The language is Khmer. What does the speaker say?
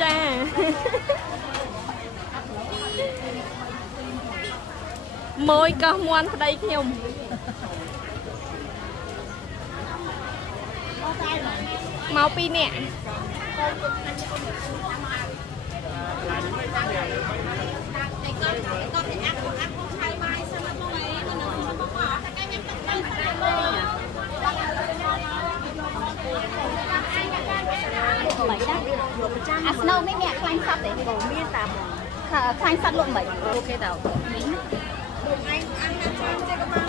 จ้าមួយកោះមន់ប្តីខ្ញុំមកពីអ្នកអាស្នូវនេះអ្នកខ្លាញ់សត្វទេបងមានតាមខ្លាញ់សត្វលក់មិនអូខេតើលោកឯងអានតាមទេក៏បាន